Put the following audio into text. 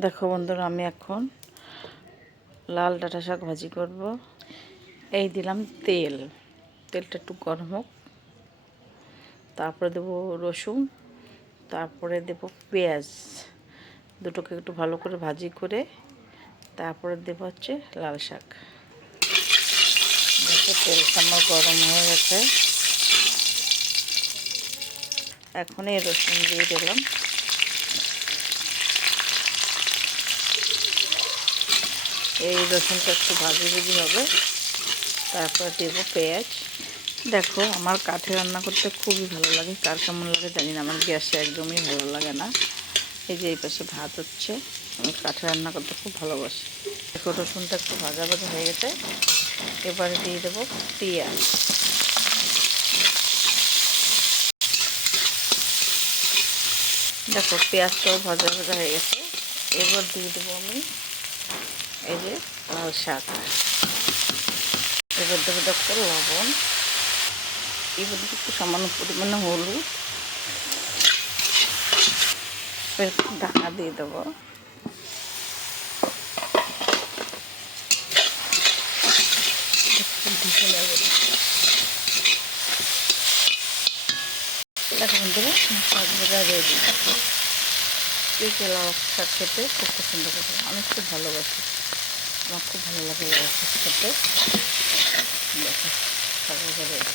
দেখো বন্ধুরা, আমি এখন লাল ডাঁটা শাক ভাজি করব। এই দিলাম তেলটা একটু গরম হোক, তারপরে দেবো রসুন, তারপরে দেবো পেঁয়াজ। দুটোকে একটু ভালো করে ভাজি করে তারপরে দেবো হচ্ছে লাল শাক। তেলটা আমার গরম হয়ে গেছে, এখন এই রসুন দিয়ে দিলাম। এই রসুনটা একটু ভাজি হবে, তারপর দেবো পেঁয়াজ। দেখো, আমার কাঠে রান্না করতে খুবই ভালো লাগে, কার কেমন লাগে জানি না, আমার গ্যাসে একদমই ভালো লাগে না। এই যে এই পাশে ভাত হচ্ছে, আমি কাঠে রান্না করতে খুব ভালোবাসি। দেখো, রসুনটা একটু ভাজা হয়ে গেছে, এবারে দিয়ে দেবো পেঁয়াজ। দেখো, পেঁয়াজটাও ভাজা হয়ে গেছে, এবার দিয়ে দেবো আমি এই যে লাল শাক। এবার দেবো দেখো লবণ, এবার একটু সামান্য পরিমাণে হলুদ, ঢাকা দিয়ে দেবো। দেখো বন্ধুরা, শাক ভাজা রেডি। এই লাল শাক খেতে খুব পছন্দ করে, আমি খুব ভালোবাসি, আমার খুব ভালো লাগে লাল শাক খেতে। দেখো, শাক ভাজা রেডি।